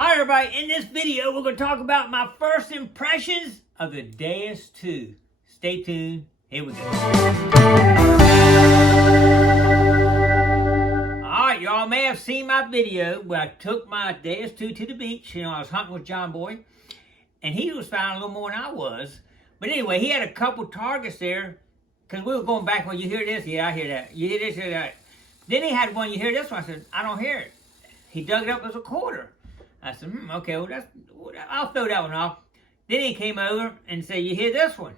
Hi everybody, in this video we're going to talk about my first impressions of the Deus 2. Stay tuned, here we go. Alright, y'all may have seen my video where I took my Deus 2 to the beach. You know, I was hunting with John Boy, and he was found a little more than I was. But anyway, he had a couple targets there, because we were going back, well, you hear this? Yeah, I hear that. You hear this? You hear that? Then he had one, you hear this one? I said, I don't hear it. He dug it up as a quarter. I said, okay, well, I'll throw that one off. Then he came over and said, you hear this one?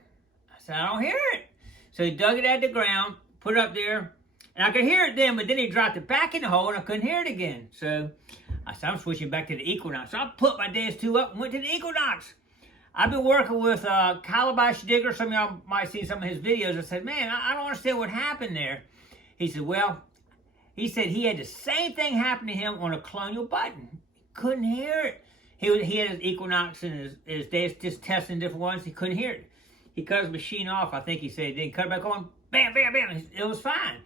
I said, I don't hear it. So he dug it out of the ground, put it up there, and I could hear it then, but then he dropped it back in the hole and I couldn't hear it again. So I said, I'm switching back to the Equinox. So I put my Deus 2 up and went to the Equinox. I've been working with Calabash Digger. Some of y'all might see some of his videos. I said, man, I don't understand what happened there. He said, well, he said he had the same thing happen to him on a colonial button. Couldn't hear it. He had his Equinox and his Deus just testing different ones. He couldn't hear it. He cut his machine off, I think he said. Then he cut it back on. Bam, bam, bam. It was fine.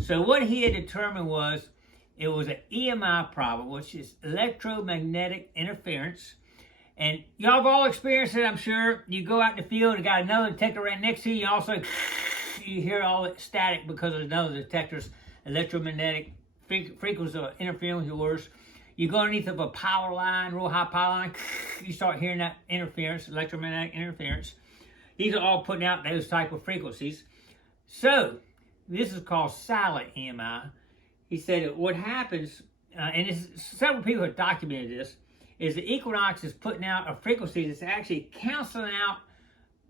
So what he had determined was it was an EMI problem, which is electromagnetic interference. And y'all have all experienced it, I'm sure. You go out in the field and got another detector right next to you. You also you hear all that static because of another detector's electromagnetic frequency interfering with yours. You go underneath of a power line, real high power line, you start hearing that interference, electromagnetic interference. These are all putting out those type of frequencies. So, this is called silent EMI. He said that what happens, and several people have documented this, is the Equinox is putting out a frequency that's actually canceling out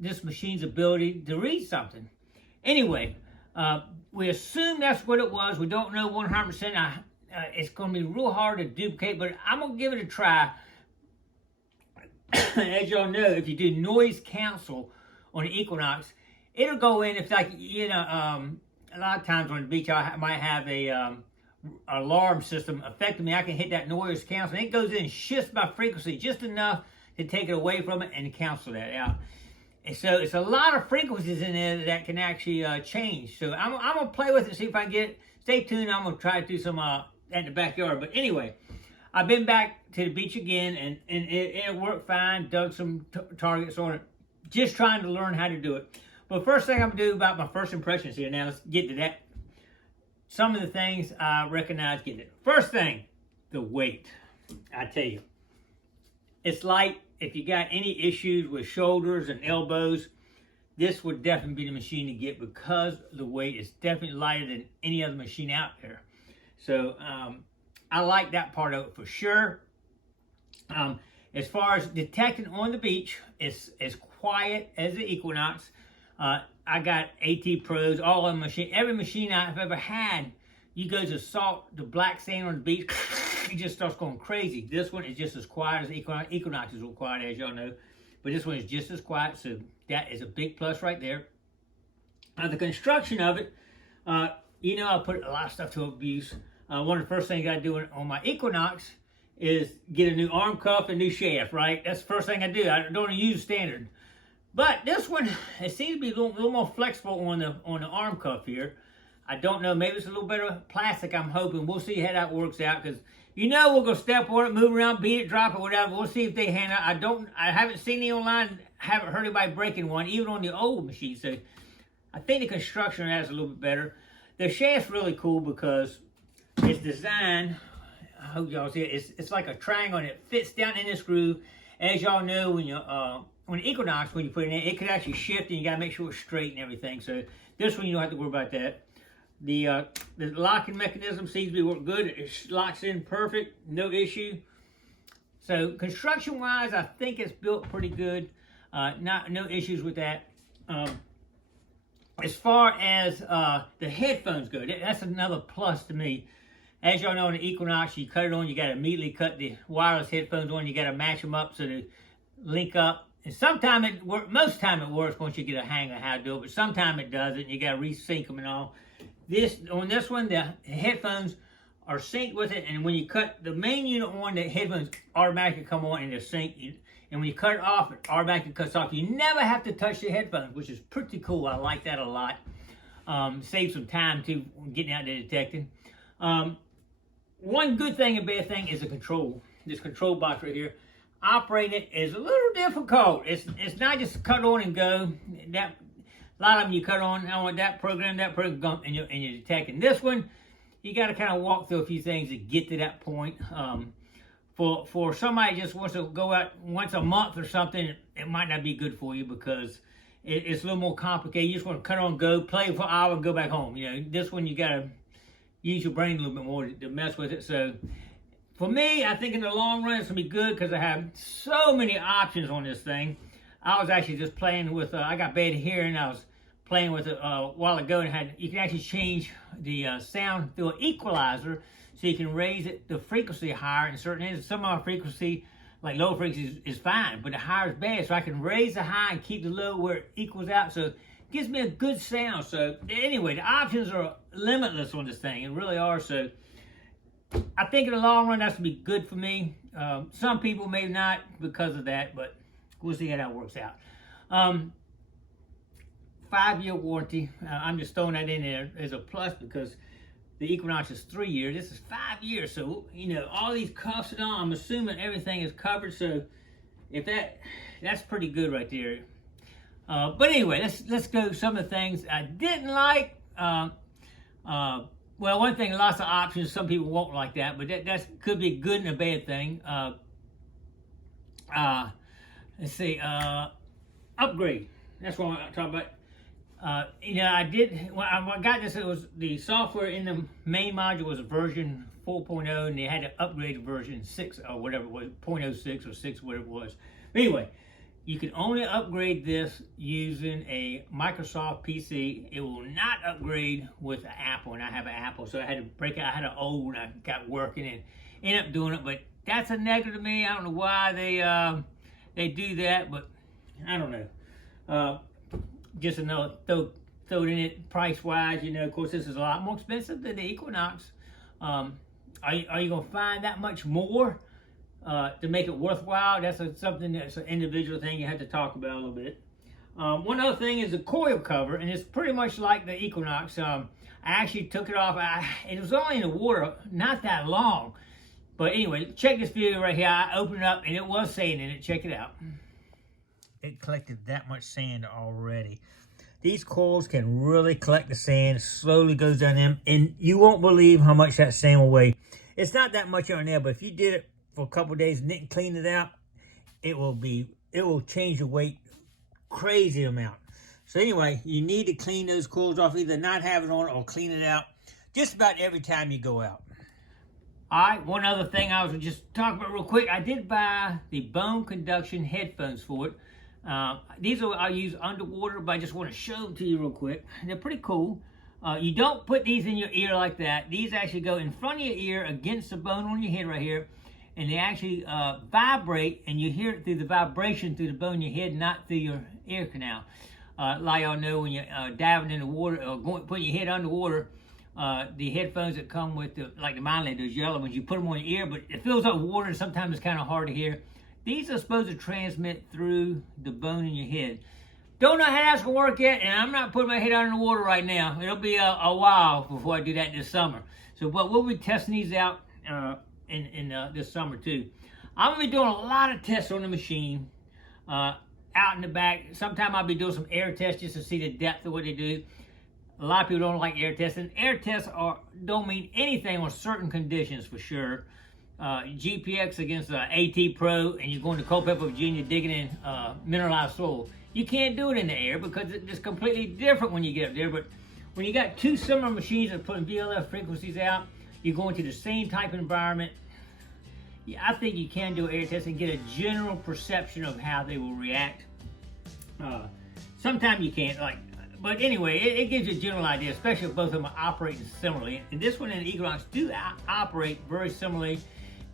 this machine's ability to read something. Anyway, we assume that's what it was. We don't know 100%. It's going to be real hard to duplicate, but I'm going to give it a try. As y'all know, if you do noise cancel on the Equinox, it'll go in. If like, you know, a lot of times on the beach, I might have a alarm system affecting me. I can hit that noise cancel, and it goes in and shifts my frequency just enough to take it away from it and cancel that out. And so it's a lot of frequencies in there that can actually change. So I'm going to play with it, see if I can get it. Stay tuned. I'm going to try to do some in the backyard. But anyway, I've been back to the beach again, and it worked fine. Dug some targets on it. Just trying to learn how to do it. But first thing I'm going to do about my first impressions here. Now, let's get to that. Some of the things I recognize getting it. First thing, the weight. I tell you, it's light. If you got any issues with shoulders and elbows, this would definitely be the machine to get because the weight is definitely lighter than any other machine out there. So I like that part of it for sure. As far as detecting on the beach, it's as quiet as the Equinox. I got AT Pros, all of the machine, every machine I've ever had, you go to salt the black sand on the beach, it just starts going crazy. This one is just as quiet as the Equinox. Equinox is real quiet, as y'all know, but this one is just as quiet, so that is a big plus right there. The construction of it, you know, I put a lot of stuff to abuse. One of the first things I do on my Equinox is get a new arm cuff and new shaft, right? That's the first thing I do. I don't use standard. But this one, it seems to be a little more flexible on the arm cuff here. I don't know, maybe it's a little better plastic, I'm hoping. We'll see how that works out, because you know we're going to step on it, move around, beat it, drop it, whatever. We'll see if they hand out. I haven't seen any online, haven't heard anybody breaking one, even on the old machine. So I think the construction of that is a little bit better. The shaft's really cool because it's designed, I hope y'all see it, it's like a triangle and it fits down in this groove. As y'all know, when you on the Equinox, when you put it in, it could actually shift and you gotta make sure it's straight and everything. So this one you don't have to worry about that. The locking mechanism seems to be working good. It locks in perfect, no issue. So construction wise, I think it's built pretty good. No issues with that. As far as the headphones go, that's another plus to me. As y'all know, on the Equinox, you cut it on, you got to immediately cut the wireless headphones on. You got to match them up so they link up. And sometimes it works. Most time it works once you get a hang of how to do it, but sometimes it doesn't. You got to resync them and all. On this one, the headphones are synced with it, and when you cut the main unit on, the headphones automatically come on and they're synced. And when you cut it off, it automatically cuts off. You never have to touch the headphones, which is pretty cool. I like that a lot. Saves some time too getting out there detecting. One good thing and bad thing is the control. this control box right here, operating it is a little difficult. It's not just cut on and go. That a lot of them you cut on, I want that program, and you're detecting. This one, you got to kind of walk through a few things to get to that point. For somebody just wants to go out once a month or something, it might not be good for you because it's a little more complicated. You just want to cut on, go, play for an hour, and go back home. You know, this one you got to use your brain a little bit more to mess with it. So for me, I think in the long run it's gonna be good because I have so many options on this thing. I was actually just playing with. I got bad hearing. I was playing with it a while ago, and you can actually change the sound through an equalizer, so you can raise the frequency higher in certain areas. Some of our frequency, like low frequency, is fine, but the higher is bad. So I can raise the high and keep the low where it equals out. So it gives me a good sound. So anyway, the options are limitless on this thing. It really are. So I think in the long run, that's gonna be good for me. Some people may not because of that, but we'll see how that works out. 5-year warranty. I'm just throwing that in there as a plus because the Equinox is 3 years. This is 5 years. So, you know, all these cuffs and all, I'm assuming everything is covered. So if that's pretty good right there. But anyway, let's go some of the things I didn't like. Well, one thing, lots of options. Some people won't like that, but that could be a good and a bad thing. Let's see, upgrade. That's what I'm talking about. You know, when I got this, it was the software in the main module was version 4.0, and they had to upgrade to version 6 or whatever it was, 0.06 or 6, whatever it was. But anyway, you can only upgrade this using a Microsoft PC. It will not upgrade with an Apple, and I have an Apple, so I had to break out. I had an old one I got working and ended up doing it, but that's a negative to me. I don't know why they do that, but I don't know. Just another throw it in it price-wise. You know, of course, this is a lot more expensive than the Equinox. Are you going to find that much more to make it worthwhile? That's something that's an individual thing you have to talk about a little bit. One other thing is the coil cover, and it's pretty much like the Equinox. I actually took it off. It was only in the water not that long. But anyway, check this video right here. I opened it up, and it was sand in it. Check it out. It collected that much sand already. These coils can really collect the sand, slowly goes down them, and you won't believe how much that sand will weigh. It's not that much on there, but if you did it for a couple of days and didn't clean it out, it will change the weight crazy amount. So anyway, you need to clean those coils off, either not have it on or clean it out just about every time you go out. All right, one other thing I was just talking about real quick. I did buy the bone conduction headphones for it. These I use underwater, but I just want to show them to you real quick. They're pretty cool. You don't put these in your ear like that. These actually go in front of your ear against the bone on your head right here, and they actually vibrate, and you hear it through the vibration through the bone in your head, not through your ear canal. Like y'all know, when you're diving in the water or putting your head underwater, the headphones that come with like the Miley, those yellow ones, you put them on your ear, but it fills up with water, and sometimes it's kind of hard to hear. These are supposed to transmit through the bone in your head. Don't know how that's going to work yet, and I'm not putting my head under the water right now. It'll be a while before I do that this summer. So, but we'll be testing these out in this summer too. I'm going to be doing a lot of tests on the machine out in the back. Sometime I'll be doing some air tests just to see the depth of what they do. A lot of people don't like air tests, and air tests don't mean anything on certain conditions for sure. GPX against AT Pro, and you're going to Culpeper, Virginia, digging in mineralized soil. You can't do it in the air because it's completely different when you get up there. But when you got two similar machines that are putting VLF frequencies out, you're going to the same type of environment. Yeah, I think you can do an air test and get a general perception of how they will react. Sometimes you can't, but anyway, it gives you a general idea, especially if both of them are operating similarly. And this one and the Equinox do operate very similarly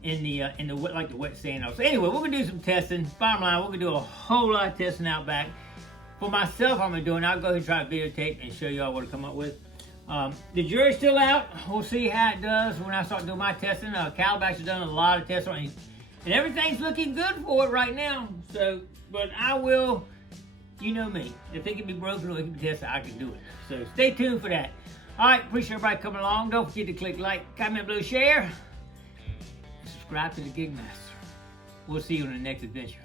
in the wet sand. So anyway, we're gonna do some testing. Bottom line, we're gonna do a whole lot of testing out back. For myself, I'm gonna do it. I'll go ahead and try a videotape and show you all what I come up with. The jury's still out. We'll see how it does when I start doing my testing. Calabash has done a lot of tests on it, and everything's looking good for it right now. So, but I will. You know me. If it can be broken or it can be tested, I can do it. So stay tuned for that. All right, appreciate everybody coming along. Don't forget to click like, comment below, share. Subscribe to the Gigmaster. We'll see you on the next adventure.